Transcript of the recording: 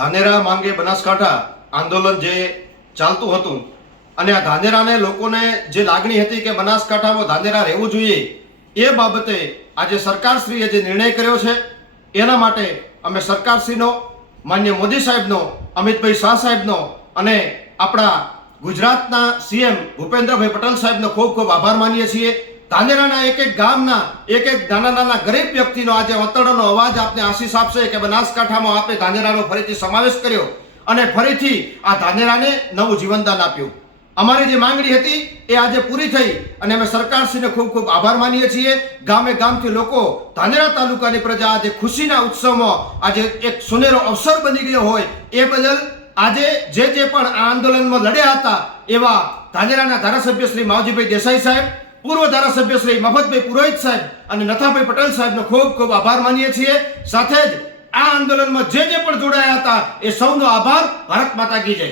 ધાનેરા માંગે બનાસકાંઠા આંદોલન જે ચાલતું હતું અને આ ધાનેરાને લોકોને જે લાગણી હતી કે બનાસકાંઠામાં ધાનેરા રહેવું જોઈએ, એ બાબતે આજે સરકારશ્રીએ જે નિર્ણય કર્યો છે, એના માટે અમે સરકારશ્રીનો, માન્ય મોદી સાહેબનો, અમિતભાઈ શાહ સાહેબનો અને આપણા ગુજરાતના સીએમ ભૂપેન્દ્રભાઈ પટેલ સાહેબનો ખૂબ ખૂબ આભાર માનીએ છીએ. ધાનેરાના એક એક ગામના, એક એક નાના નાના ગરીબ વ્યક્તિનો આજે વતરણનો અવાજ આપને આશીષ આપશે કે બનાસકાંઠામાં આપણે ધાનેરાનો ફરીથી સમાવેશ કર્યો અને ફરીથી આ ધાનેરાને નવું જીવનદાન આપ્યું. અમારી જે માંગણી હતી એ આજે પૂરી થઈ અને અમે સરકારશ્રીને ખૂબ ખૂબ આભાર માનીએ છીએ. ગામે ગામથી લોકો ધાનેરા તાલુકાની પ્રજા આજે ખુશીના ઉત્સવમાં આજે એક સુનેરો અવસર બની ગયો હોય એ બદલ આજે જે જે પણ આ આંદોલનમાં લડ્યા હતા એવા ધાનેરાના ધારાસભ્ય શ્રી માવજીભાઈ દેસાઈ સાહેબ પૂર્વ ધારાસભ્ય શ્રી મફતભાઈ પુરોહિત સાહેબ અને નથાભાઈ પટેલ સાહેબનો ખૂબ ખૂબ આભાર માનીએ છીએ. સાથે જ આ આંદોલનમાં જે જે પણ જોડાયા હતા એ સૌનો આભાર. ભારત માતા કી જય.